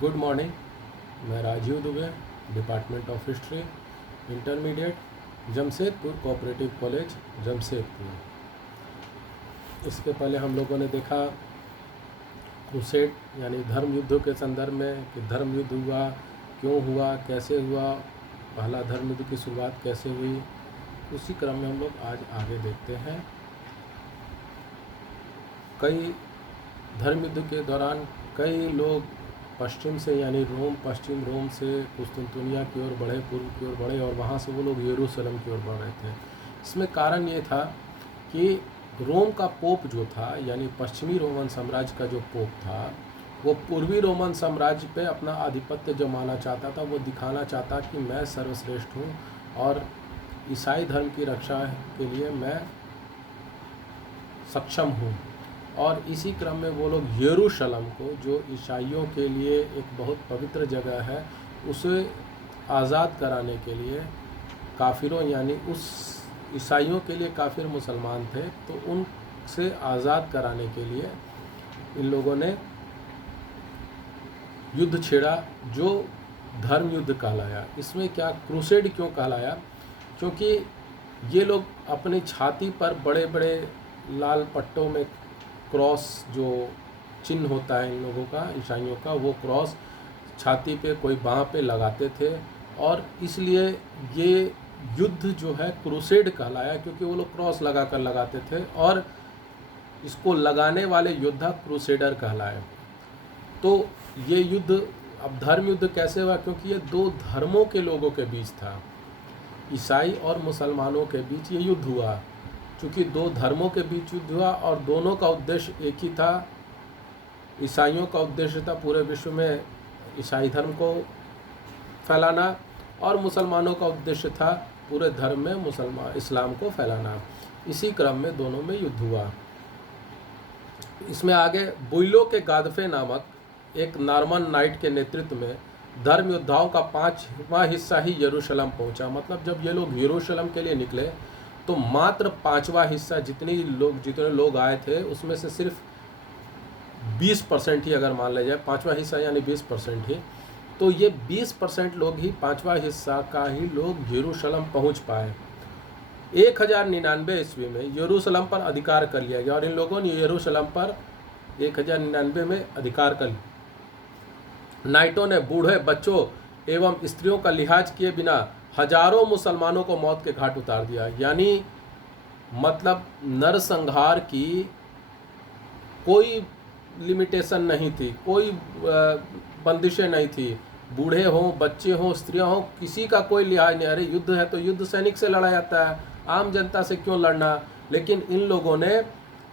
Good morning. मैं Rajiv Dubey, department of history, intermediate, Jamshedpur cooperative college, Jamshedpur. इसके पहले हम लोगों ने देखा क्रूसेड यानी धर्म युद्धों के संदर्भ में कि धर्म युद्ध हुआ, क्यों हुआ, कैसे हुआ, पहला धर्म युद्ध की शुरुआत कैसे हुई। उसी क्रम में हम लोग आज आगे देखते हैं। कई धर्म युद्ध के दौरान कई लोग पश्चिम से यानी पश्चिम रोम से कुस्तुनतुनिया की ओर बढ़े, पूर्व की ओर बढ़े और वहाँ से वो लोग यरूशलेम की ओर बढ़ रहे थे। इसमें कारण ये था कि रोम का पोप जो था यानी पश्चिमी रोमन साम्राज्य का जो पोप था वो पूर्वी रोमन साम्राज्य पे अपना आधिपत्य जमाना चाहता था। वो दिखाना चाहता कि मैं सर्वश्रेष्ठ हूँ और ईसाई धर्म की रक्षा के लिए मैं सक्षम हूँ। और इसी क्रम में वो लोग यरूशलेम को, जो ईसाइयों के लिए एक बहुत पवित्र जगह है, उसे आज़ाद कराने के लिए काफिरों यानी उस ईसाइयों के लिए काफिर मुसलमान थे, तो उनसे आज़ाद कराने के लिए इन लोगों ने युद्ध छेड़ा जो धर्म युद्ध कहलाया। इसमें क्या क्रूसेड क्यों कहलाया? क्योंकि ये लोग अपनी छाती पर बड़े बड़े लाल पट्टों में क्रॉस, जो चिन्ह होता है इन लोगों का, ईसाइयों का, वो क्रॉस छाती पे कोई बाँह पे लगाते थे और इसलिए ये युद्ध जो है क्रूसेड कहलाया, क्योंकि वो लोग क्रॉस लगा कर लगाते थे और इसको लगाने वाले योद्धा क्रूसेडर कहलाए। तो ये युद्ध, अब धर्म युद्ध कैसे हुआ? क्योंकि ये दो धर्मों के लोगों के बीच था, ईसाई और मुसलमानों के बीच ये युद्ध हुआ। चूँकि दो धर्मों के बीच युद्ध हुआ और दोनों का उद्देश्य एक ही था। ईसाइयों का उद्देश्य था पूरे विश्व में ईसाई धर्म को फैलाना और मुसलमानों का उद्देश्य था पूरे धर्म में इस्लाम को फैलाना। इसी क्रम में दोनों में युद्ध हुआ। इसमें आगे बुइलो के गादफे नामक एक नॉर्मन नाइट के नेतृत्व में धर्म योद्धाओं का 5वां हिस्सा ही यरूशलेम पहुंचा। मतलब जब ये लोग यरूशलेम के लिए निकले तो मात्र 5वां हिस्सा, जितने लोग आए थे उसमें से सिर्फ 20% ही, अगर मान लिया जाए 5वां हिस्सा यानी 20% ही, तो ये 20% लोग ही, 5वां हिस्सा का ही लोग यरूशलेम पहुंच पाए। 1099 ईस्वी में यरूशलेम पर अधिकार कर लिया गया और इन लोगों ने यरूशलेम पर 1099 में अधिकार कर लिया। नाइटों ने बूढ़े, बच्चों एवं स्त्रियों का लिहाज किए बिना हजारों मुसलमानों को मौत के घाट उतार दिया। यानी मतलब नरसंहार की कोई लिमिटेशन नहीं थी, कोई बंदिशें नहीं थी। बूढ़े हों, बच्चे हों, स्त्रियां हों, किसी का कोई लिहाज नहीं। अरे युद्ध है तो युद्ध सैनिक से लड़ा जाता है, आम जनता से क्यों लड़ना? लेकिन इन लोगों ने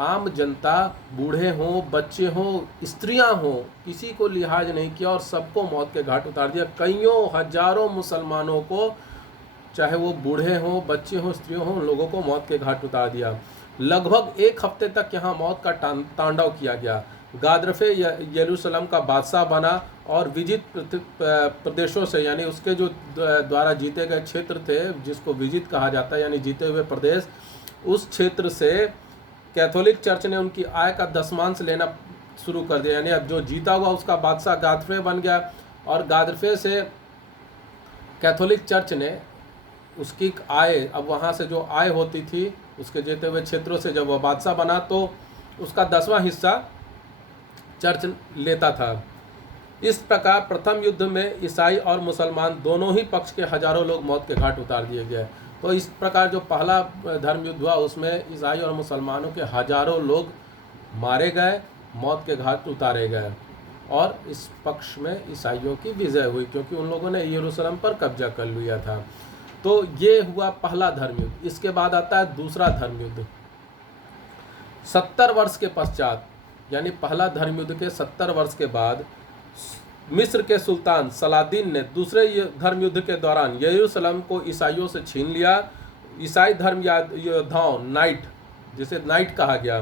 आम जनता, बूढ़े हों, बच्चे हों, स्त्रियां हों, किसी को लिहाज नहीं किया और सबको मौत के घाट उतार दिया। कईयों हजारों मुसलमानों को, चाहे वो बूढ़े हों, बच्चे हों, स्त्रियों हों, लोगों को मौत के घाट उतार दिया। लगभग 1 हफ्ते तक यहाँ मौत का तांडव किया गया। गादरफे यरूशलेम का बादशाह बना और विजित प्रदेशों से, यानी उसके जो द्वारा जीते गए क्षेत्र थे, जिसको विजित कहा जाता है यानी जीते हुए प्रदेश, उस क्षेत्र से कैथोलिक चर्च ने उनकी आय का दशमांश लेना शुरू कर दिया। यानी अब जो जीता हुआ उसका बादशाह गादरफे बन गया और गादरफे से कैथोलिक चर्च ने उसकी आय, अब वहाँ से जो आय होती थी उसके जीते हुए क्षेत्रों से, जब वह बादशाह बना तो उसका 10वां हिस्सा चर्च लेता था। इस प्रकार प्रथम युद्ध में ईसाई और मुसलमान दोनों ही पक्ष के हजारों लोग मौत के घाट उतार दिए गए। तो इस प्रकार जो पहला धर्म युद्ध हुआ उसमें ईसाई और मुसलमानों के हजारों लोग मारे गए, मौत के घाट उतारे गए और इस पक्ष में ईसाइयों की विजय हुई, क्योंकि उन लोगों ने यरूशलेम पर कब्जा कर लिया था। तो ये हुआ पहला धर्म युद्ध। इसके बाद आता है दूसरा धर्म युद्ध। 70 वर्ष के पश्चात, यानी पहला धर्म युद्ध के 70 वर्ष के बाद, मिस्र के सुल्तान सलादीन ने दूसरे धर्म युद्ध के दौरान यरूशलेम को ईसाइयों से छीन लिया। ईसाई धर्म योद्धाओं, नाइट, जिसे नाइट कहा गया,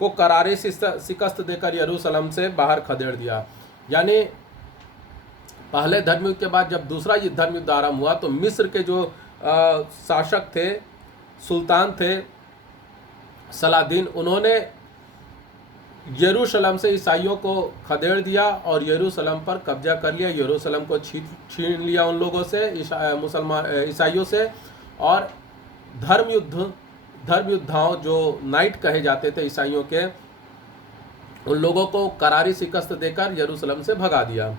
को करारे शिकस्त देकर यरूशलेम से बाहर खदेड़ दिया। यानी पहले धर्म युद्ध के बाद जब दूसरा धर्म युद्ध आरंभ हुआ तो मिस्र के जो शासक थे, सुल्तान थे सलादीन, उन्होंने यरूशलेम से ईसाइयों को खदेड़ दिया और यरूशलेम पर कब्जा कर लिया। यरूशलेम को छीन लिया उन लोगों से, ईसाइयों से। और धर्म युद्धाओं जो नाइट कहे जाते थे ईसाइयों के, उन लोगों को करारी शिकस्त देकर यरूशलेम से भगा दिया।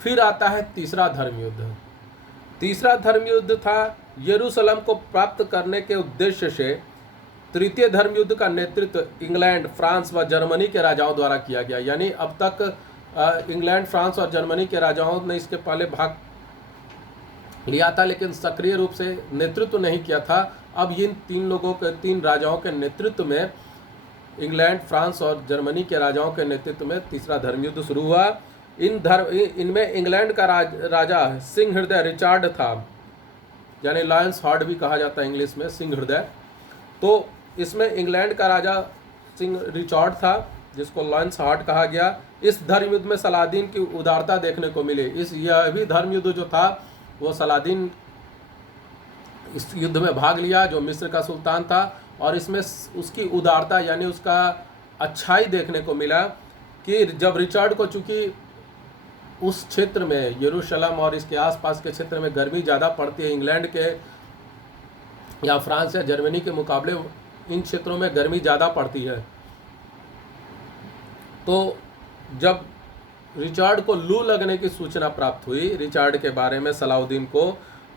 फिर आता है तीसरा धर्मयुद्ध। तीसरा धर्मयुद्ध था यरूशलेम को प्राप्त करने के उद्देश्य से तृतीय धर्मयुद्ध का नेतृत्व इंग्लैंड, फ्रांस व जर्मनी के राजाओं द्वारा किया गया। यानी अब तक इंग्लैंड, फ्रांस और जर्मनी के राजाओं ने इसके पहले भाग लिया था, लेकिन सक्रिय रूप से नेतृत्व नहीं किया था। अब इन तीन राजाओं के नेतृत्व में, इंग्लैंड, फ्रांस और जर्मनी के राजाओं के नेतृत्व में तीसरा धर्मयुद्ध शुरू हुआ। इनमें इंग्लैंड का राजा सिंह हृदय रिचार्ड था, यानी लॉयंस हार्ट भी कहा जाता है इंग्लिश में, सिंह हृदय। तो इसमें इंग्लैंड का राजा सिंह रिचार्ड था, जिसको लॉयंस हार्ट कहा गया। इस धर्मयुद्ध में सलादीन की उदारता देखने को मिली। यह भी धर्मयुद्ध जो था वो सलादीन इस युद्ध में भाग लिया, जो मिस्र का सुल्तान था, और इसमें उसकी उदारता यानी उसका अच्छाई देखने को मिला कि जब रिचार्ड को, चूँकि उस क्षेत्र में यरूशलेम और इसके आसपास के क्षेत्र में गर्मी ज़्यादा पड़ती है, इंग्लैंड के या फ्रांस या जर्मनी के मुकाबले इन क्षेत्रों में गर्मी ज़्यादा पड़ती है। तो जब रिचार्ड को लू लगने की सूचना प्राप्त हुई रिचार्ड के बारे में सलाउद्दीन को,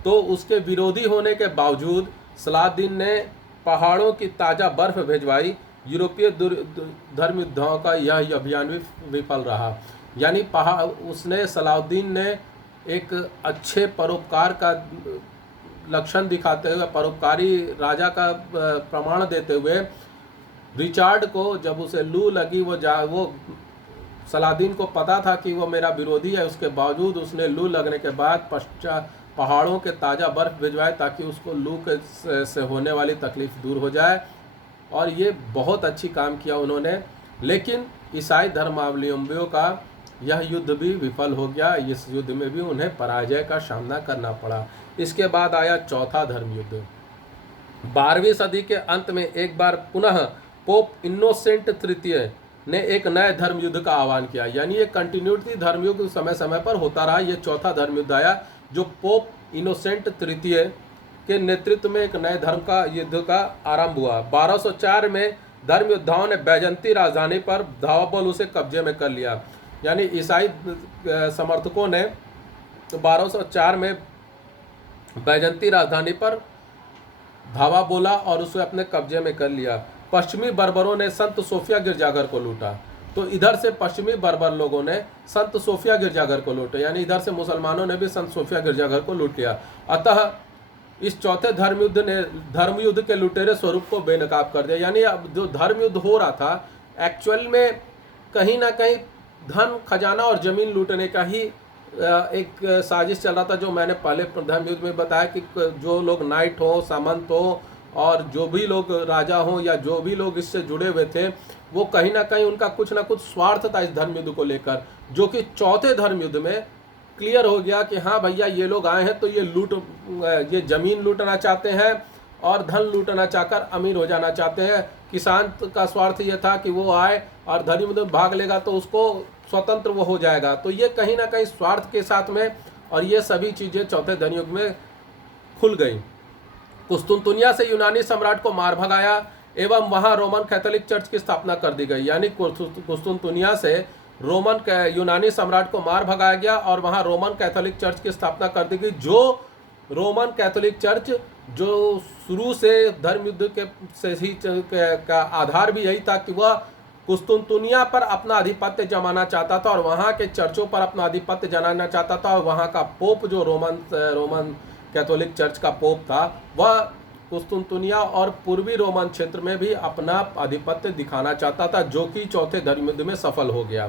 तो उसके विरोधी होने के बावजूद सलाउद्दीन ने पहाड़ों की ताज़ा बर्फ़ भिजवाई। यूरोपीय धर्मयुद्धाओं का यह अभियान भी विफल रहा। यानी सलाउद्दीन ने एक अच्छे परोपकार का लक्षण दिखाते हुए, परोपकारी राजा का प्रमाण देते हुए, रिचार्ड को जब उसे लू लगी, वो सलाउद्दीन को पता था कि वो मेरा विरोधी है, उसके बावजूद उसने लू लगने के बाद पहाड़ों के ताज़ा बर्फ़ भिजवाए ताकि उसको लू से होने वाली तकलीफ़ दूर हो जाए। और ये बहुत अच्छी काम किया उन्होंने। लेकिन ईसाई धर्मावलंबियों का यह युद्ध भी विफल हो गया। इस युद्ध में भी उन्हें पराजय का सामना करना पड़ा। इसके बाद आया चौथा धर्मयुद्ध। 12वीं सदी के अंत में एक बार पुनः पोप इनोसेंट तृतीय ने एक नए धर्मयुद्ध का आह्वान किया। यानी ये कंटिन्यूटी धर्मयुद्ध समय समय पर होता रहा। ये चौथा धर्मयुद्ध आया जो पोप इनोसेंट तृतीय के नेतृत्व में एक नए धर्म का युद्ध का आरंभ हुआ। 1204 में धर्म योद्धाओं ने बैजंती राजधानी पर धावा बोल उसे कब्जे में कर लिया। यानी ईसाई समर्थकों ने 1204 में बैजंती राजधानी पर धावा बोला और उसे अपने कब्जे में कर लिया। पश्चिमी बर्बरों ने संत सोफिया गिरजाघर को लूटा। तो इधर से पश्चिमी बर्बर लोगों ने संत सोफिया गिरजाघर को लूटा, यानी इधर से मुसलमानों ने भी संत सोफिया गिरजाघर को लूट लिया। अतः इस चौथे धर्मयुद्ध ने धर्मयुद्ध के लुटेरे स्वरूप को बेनकाब कर दिया। यानी अब जो धर्मयुद्ध हो रहा था, एक्चुअल में कहीं ना कहीं धन, खजाना और ज़मीन लूटने का ही एक साजिश चल रहा था। जो मैंने पहले धर्मयुद्ध में बताया कि जो लोग नाइट हो, सामंत हो और जो भी लोग राजा हों या जो भी लोग इससे जुड़े हुए थे, वो कहीं ना कहीं उनका कुछ ना कुछ स्वार्थ था इस धर्मयुद्ध को लेकर, जो कि चौथे धर्मयुद्ध में क्लियर हो गया कि हाँ भैया, ये लोग आए हैं तो ये ज़मीन लूटना चाहते हैं और धन लूटना चाहकर अमीर हो जाना चाहते हैं। किसान का स्वार्थ ये था कि वो आए और धर्मयुद्ध में भाग लेगा तो उसको स्वतंत्र वो हो जाएगा। तो ये कहीं ना कहीं स्वार्थ के साथ में, और ये सभी चीज़ें चौथे धर्मयुद्ध में खुल गई। कुस्तुनतुनिया से यूनानी सम्राट को मार भगाया एवं वहाँ रोमन कैथोलिक चर्च की स्थापना कर दी गई। यानी कुस्तुनतुनिया से यूनानी सम्राट को मार भगाया गया और वहाँ रोमन कैथोलिक चर्च की स्थापना कर दी गई। जो रोमन कैथोलिक चर्च जो शुरू से धर्मयुद्ध से ही का आधार भी यही था कि वह कुस्तुनतुनिया पर अपना आधिपत्य जमाना चाहता था और वहाँ के चर्चों पर अपना आधिपत्य जमाना चाहता था। और वहाँ का पोप जो रोमन कैथोलिक चर्च का पोप था, वह कुस्तुनतुनिया और पूर्वी रोमन क्षेत्र में भी अपना आधिपत्य दिखाना चाहता था, जो कि चौथे धर्मयुद्ध में सफल हो गया।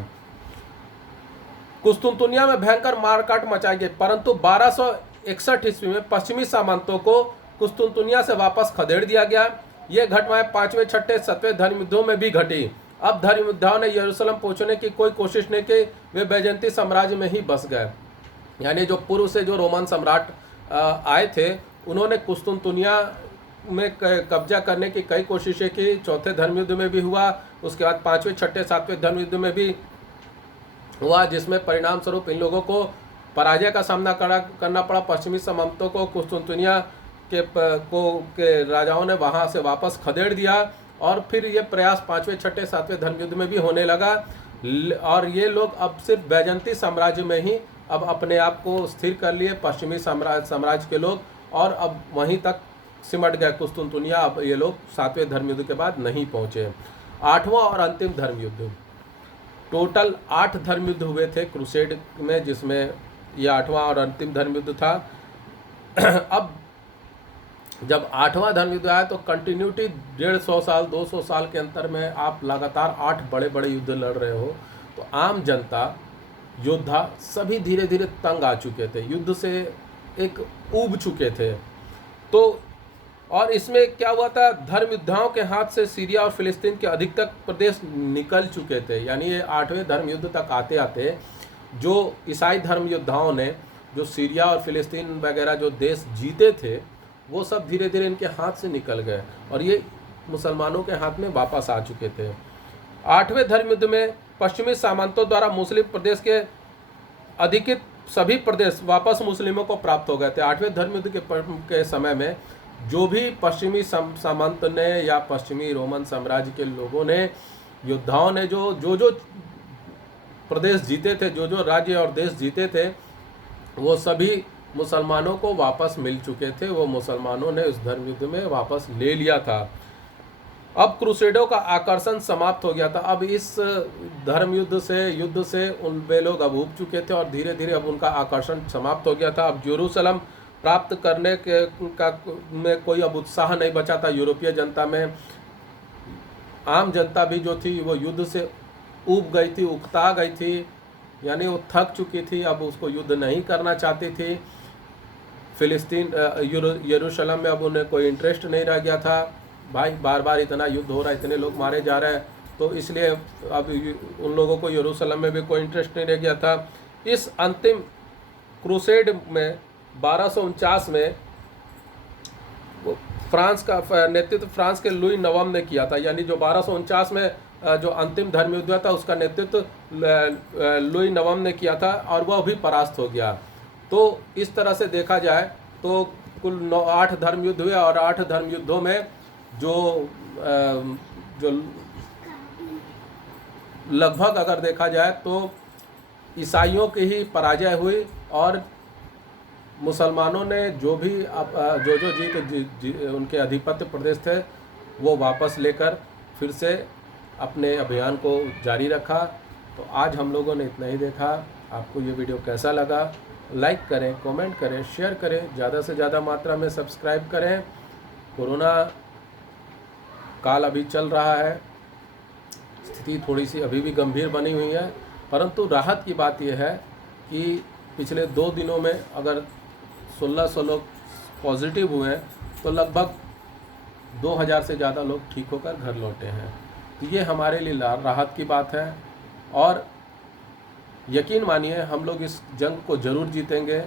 कुस्तुनतुनिया में भयंकर मारकाट मचाई गई, परंतु 1261 ईस्वी में पश्चिमी सामंतों को कुस्तुनतुनिया से वापस खदेड़ दिया गया। ये घटनाएं 5वें, 6ठे, 7वें धर्मयुद्धों में भी घटी। अब धर्मयोद्धाओं ने यरूशलेम पहुंचने की कोई कोशिश नहीं की, वे बैजेंती साम्राज्य में ही बस गए। यानी जो पूर्व से जो रोमन सम्राट आए थे, उन्होंने कुस्तुनतुनिया में कब्जा करने की कई कोशिशें की। चौथे धर्मयुद्ध में भी हुआ उसके बाद 5वें, 6ठे, 7वें धर्म युद्ध में भी हुआ, जिसमें परिणाम स्वरूप इन लोगों को पराजय का सामना करना पड़ा। पश्चिमी सामंतों को कुस्तुनतुनिया के राजाओं ने वहाँ से वापस खदेड़ दिया और फिर ये प्रयास 5वें, 6ठे, 7वें धर्म युद्ध में भी होने लगा। और ये लोग अब सिर्फ बैजंती साम्राज्य में ही अब अपने आप को स्थिर कर लिए, पश्चिमी साम्राज्य के लोग, और अब वहीं तक सिमट गए कुस्तुनतुनिया। अब ये लोग 7वें धर्म युद्ध के बाद नहीं पहुँचे। 8वां और अंतिम धर्म युद्ध, टोटल 8 धर्म युद्ध हुए थे क्रूसेड में, जिसमें यह 8वां और अंतिम धर्म युद्ध था। अब जब 8वां धर्म युद्ध आया तो कंटिन्यूटी 150 साल 200 साल के अंतर में आप लगातार 8 बड़े बड़े युद्ध लड़ रहे हो, तो आम जनता, योद्धा सभी धीरे धीरे तंग आ चुके थे, युद्ध से एक ऊब चुके थे। तो और इसमें क्या हुआ था, धर्म योद्धाओं के हाथ से सीरिया और फिलिस्तीन के अधिकतर प्रदेश निकल चुके थे। यानी ये 8वें धर्म युद्ध तक आते आते जो ईसाई धर्म योद्धाओं ने जो सीरिया और फिलिस्तीन वगैरह जो देश जीते थे, वो सब धीरे धीरे इनके हाथ से निकल गए और ये मुसलमानों के हाथ में वापस आ चुके थे। 8वें धर्म युद्ध में पश्चिमी सामंतों द्वारा मुस्लिम प्रदेश के अधिकृत सभी प्रदेश वापस मुस्लिमों को प्राप्त हो गए थे। 8वें धर्म युद्ध के समय में जो भी पश्चिमी सामंत ने या पश्चिमी रोमन साम्राज्य के लोगों ने, योद्धाओं ने जो प्रदेश जीते थे, जो राज्य और देश जीते थे, वो सभी मुसलमानों को वापस मिल चुके थे। वो मुसलमानों ने इस धर्म युद्ध में वापस ले लिया था। अब क्रूसेडों का आकर्षण समाप्त हो गया था। अब इस धर्म युद्ध से वे लोग अब उब चुके थे और धीरे धीरे अब उनका आकर्षण समाप्त हो गया था। अब यरूशलेम प्राप्त करने में कोई अब उत्साह नहीं बचा था यूरोपीय जनता में। आम जनता भी जो थी वो युद्ध से ऊब गई थी, उकता गई थी, यानी वो थक चुकी थी, अब उसको युद्ध नहीं करना चाहती थी। फिलिस्तीन यरूशलेम में अब उन्हें कोई इंटरेस्ट नहीं रह गया था। भाई बार बार इतना युद्ध हो रहा है, इतने लोग मारे जा रहे हैं, तो इसलिए अब उन लोगों को यरूशलेम में भी कोई इंटरेस्ट नहीं रह गया था। इस अंतिम क्रूसेड में 1249 में फ्रांस का नेतृत्व फ्रांस के लुई नवम ने किया था। यानी जो 1249 में जो अंतिम धर्म युद्ध हुआ था उसका नेतृत्व लुई नवम ने किया था और वह भी परास्त हो गया। तो इस तरह से देखा जाए तो कुल 8 धर्म युद्ध हुए और 8 धर्म युद्धों में जो लगभग अगर देखा जाए तो ईसाइयों की ही पराजय हुई और मुसलमानों ने जो भी जीत उनके आधिपत्य प्रदेश थे वो वापस लेकर फिर से अपने अभियान को जारी रखा। तो आज हम लोगों ने इतना ही देखा। आपको ये वीडियो कैसा लगा, लाइक करें, कमेंट करें, शेयर करें, ज़्यादा से ज़्यादा मात्रा में सब्सक्राइब करें। कोरोना काल अभी चल रहा है, स्थिति थोड़ी सी अभी भी गंभीर बनी हुई है, परंतु राहत की बात यह है कि पिछले 2 दिनों में अगर 1600 लोग पॉजिटिव हुए हैं तो लगभग 2000 से ज़्यादा लोग ठीक होकर घर लौटे हैं। तो ये हमारे लिए राहत की बात है और यकीन मानिए हम लोग इस जंग को ज़रूर जीतेंगे।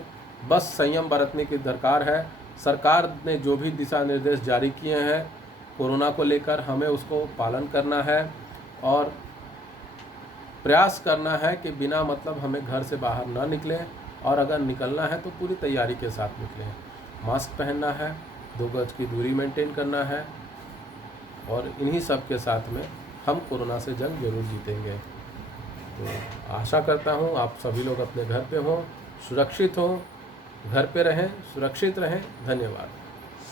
बस संयम बरतने की दरकार है। सरकार ने जो भी दिशा निर्देश जारी किए हैं कोरोना को लेकर, हमें उसको पालन करना है और प्रयास करना है कि बिना मतलब हमें घर से बाहर ना निकलें और अगर निकलना है तो पूरी तैयारी के साथ निकलें। मास्क पहनना है, 2 गज की दूरी मेंटेन करना है और इन्हीं सब के साथ में हम कोरोना से जंग जरूर जीतेंगे। तो आशा करता हूँ आप सभी लोग अपने घर पे हों, सुरक्षित हों, घर पे रहें, सुरक्षित रहें। धन्यवाद।